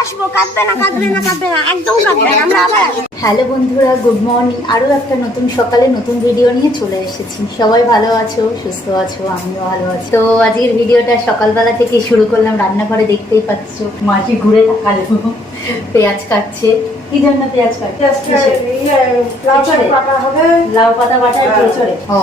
আসব কাঁদবে না কাঁদবে না কাঁদবে না একদম কাঁদবে না আমরা আবার হ্যালো বন্ধুরা গুড মর্নিং। আরও একটা নতুন সকালে নতুন ভিডিও নিয়ে চলে এসেছি। সবাই ভালো আছো সুস্থ আছো আমিও ভালো আছি। তো আজকের ভিডিওটা সকালবেলা থেকে শুরু করলাম রান্নাঘরে দেখতেই পাচ্ছ মাঝে ঘুরে তাকালো। পেঁয়াজ কাটছে। কি জন্য পেঁয়াজ কাটছে? লাউ পাতা লাউ পাতা বাটা চড়ে ও।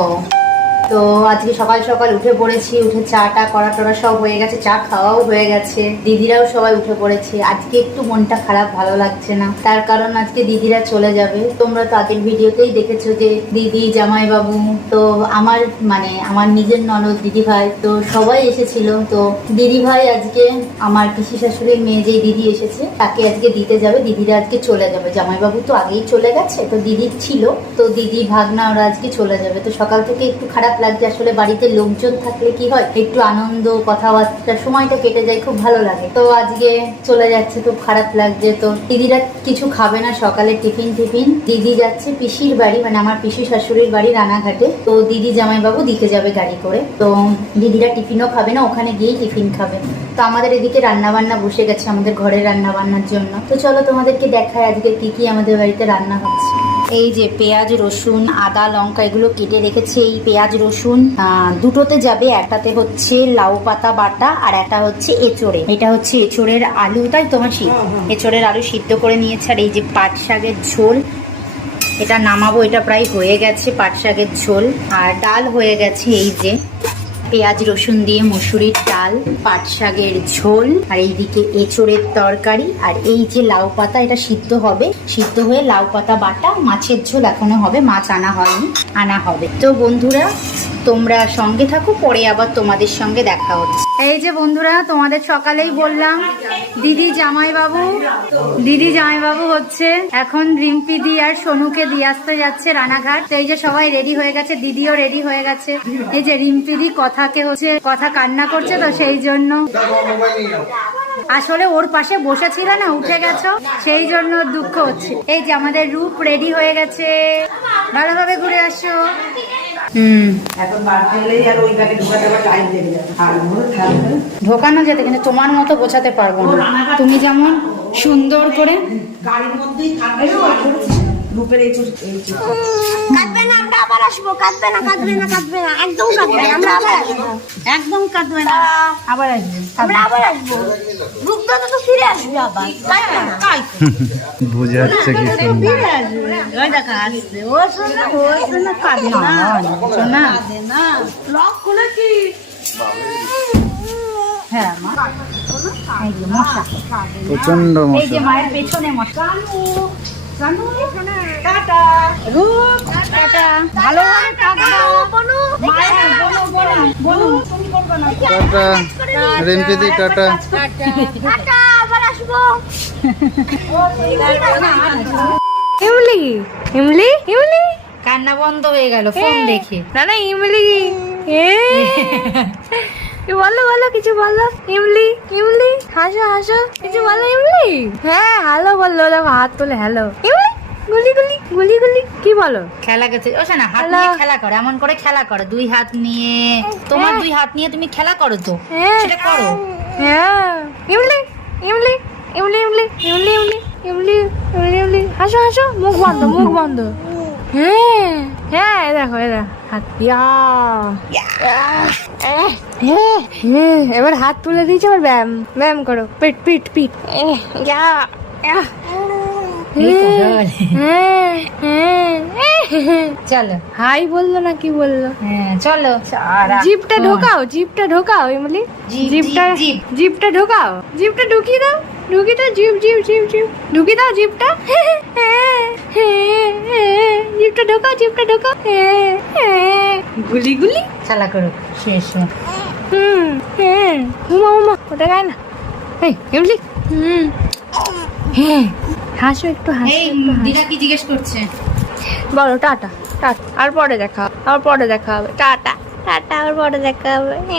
তো আজকে সকাল সকাল উঠে পড়েছি, উঠে চাটা করা টরা সব হয়ে গেছে, চা খাওয়াও হয়ে গেছে। দিদিরাও সবাই উঠে পড়েছে। আজকে একটু মনটা খারাপ, ভালো লাগছে না। তার কারণ আজকে দিদিরা চলে যাবে। তোমরা তো আগের ভিডিওতেই দেখেছ যে দিদি, জামাইবাবু, তো আমার মানে আমার নিজের ননদ দিদি ভাই তো সবাই এসেছিল। তো দিদি ভাই আজকে আমার পিসি শাশুড়ির মেয়ে যে দিদি এসেছে, তাকে আজকে দিতে যাবে। দিদিরা আজকে চলে যাবে। জামাইবাবু তো আগেই চলে গেছে, তো দিদি ছিল। তো দিদি ভাগনা ওরা আজকে চলে যাবে। তো সকাল থেকে একটু খারাপ লাগছে, আসলে বাড়িতে লোকজন থাকলে কি হয়? একটু আনন্দ, কথাবার্তা, সময়টা কেটে যায়, খুব ভালো লাগে। তো আজকে চলে যাচ্ছে তো খারাপ লাগছে। তো দিদিরা কিছু খাবে না, সকালে টিফিন টিফিন। দিদি যাচ্ছে পিসির বাড়ি মানে আমার পিসি শাশুড়ির বাড়ি রানাঘাটে। তো দিদি জামাইবাবু দিতে যাবে গাড়ি করে। তো দিদিরা টিফিনও খাবে না, ওখানে গিয়েই টিফিন খাবে। তো আমাদের এদিকে রান্না বান্না বসে গেছে, আমাদের ঘরে রান্না বান্নার জন্য। তো চলো তোমাদেরকে দেখায় আজকে কি কি আমাদের বাড়িতে রান্না হচ্ছে। এই যে পেঁয়াজ রসুন আদা লঙ্কা এগুলো কেটে রেখেছি। এই পেঁয়াজ রসুন দুটোতে যাবে। একটাতে হচ্ছে লাউ পাতা বাটা আর একটা হচ্ছে এচড়ে। এটা হচ্ছে এচড়ের আলু তাই তোমার শীত এচড়ের আলু সিদ্ধ করে নিয়েছে। আর এই যে পাট শাকের ঝোল এটা নামাবো। এটা প্রায় হয়ে গেছে পাট শাকের ঝোল। আর ডাল হয়ে গেছে এই যে। পেঁয়াজ, রসুন দিয়ে মুসুরির ডাল, পাট শাকের ঝোল, আর এইদিকে এঁচড়ের তরকারি, আর এই যে লাউ পাতা, এটা সিদ্ধ হবে। সিদ্ধ হয়ে লাউ পাতা বাটা, মাছের ঝোল এখনও হবে, মাছ আনা হয়নি, আনা হবে। তো বন্ধুরা, তোমরা সঙ্গে থাকো, পরে আবার তোমাদের সঙ্গে দেখা হচ্ছে। এই যে বন্ধুরা, তোমাদের সকালেই বললাম, দিদি জামাইবাবু দিদি জামাইবাবু হচ্ছে এখন রিম্পি দি আর সোনুকে দিয়ে আসতে যাচ্ছে রানাঘাট। তো এই যে সবাই রেডি হয়ে গেছে, দিদিও রেডি হয়ে গেছে। এই যে রিম্পি দি কথাকে হচ্ছে, কথা কান্না করছে তো সেই জন্য। আসলে ওর পাশে বসে ছিল না, উঠে গেছো? সেই জন্য দুঃখ হচ্ছে। এই যে আমাদের রূপ রেডি হয়ে গেছে। ভালোভাবে ঘুরে আসো। ঢোকানো যেতে কিন্তু তোমার মতো বোঝাতে পারব না। তুমি যেমন সুন্দর করে গাড়ির মধ্যেই এই চুল এই কাঁদবে না আমরা আবার আসব। কাঁদবে না কাঁদবে না কাঁদবে না। একদম কাঁদবে না আমরা আবার আসব। একদম কাঁদবে না। আবার আসবে আমরা আবার আসব। রূপদাদা তো ফিরে আসবে আবার। তাই না? বোঝাচ্ছে কি ফিরে আসবে। ওই দেখা আসবে। ও শোনা ও শোনা কাঁদে না শোনা। লক খুলে কি? হ্যাঁ মা। এই যে মশা। প্রচণ্ড এই যে মশা। মায়ের পেছনে মশা। জানু টাটা। রূপ টাটা। ভালোভাবে থাকব বনু বনু বনু বনু তুমি করবে না। টাটা। রিম্পিদি টাটা। টাটা আবার আসব। ইমলি ইমলি ইমলি। কান্না বন্ধ হয়ে গেল ফোন দেখে। না না ইমলি। এ বলো বলো কিছু বলো। ইমলি ইমলি হাসো হাসো। কিছু বলো ইমলি? হ্যাঁ হ্যালো বলল দেখো হাত তোলে হ্যালো ইমলি? গুলি গুলি গুলি গুলি। কি বলো? খেলা করছে ও না হাত নিয়ে খেলা করো এমন করে খেলা করো। দুই হাত নিয়ে তোমার দুই হাত নিয়ে তুমি খেলা করো তো। হ্যাঁ। সেটা করো। হ্যাঁ। ইমলি ইমলি ইমলি ইমলি ইমলি ইমলি ইমলি ইমলি ইমলি। হাসো হাসো মুখ বন্ধ মুখ বন্ধ। হ্যাঁ হ্যাঁ দেখো এই দেখো হাত হ্যাঁ, হ্যাঁ, এবার হাত তুলে দিয়েছে এবার ব্যায়াম ব্যায়াম করো। পিট পিট পিট। চলো। হাই বলল না কি বলল? হ্যাঁ চলো। জিপটা ঢোকাও জিপটা ঢোকাও জিপ, জিপটা জিপ, জিপ। জিপটা ঢোকাও। জিপটা ঢুকিয়ে দাও। ঢুকিয়ে দাও জিপ জিপ জিপ জিপ। ঢুকিয়ে দাও জিপটা। জিপটা ঢোকাও জিপটা ঢোকাও। গুলি গুলি। খেলা করো শেষ হুম হ্যাঁ। হুমা হুমা ওটা গায় না। এই এমলি হুম। হ্যাঁ। হাসো একটু হাসো একটু দিদা কি জিজ্ঞেস করছে? বলো টাটা টাটা। আর পরে দেখা হবে আর পরে দেখা হবে। টাটা টাটা আর পরে দেখা হবে।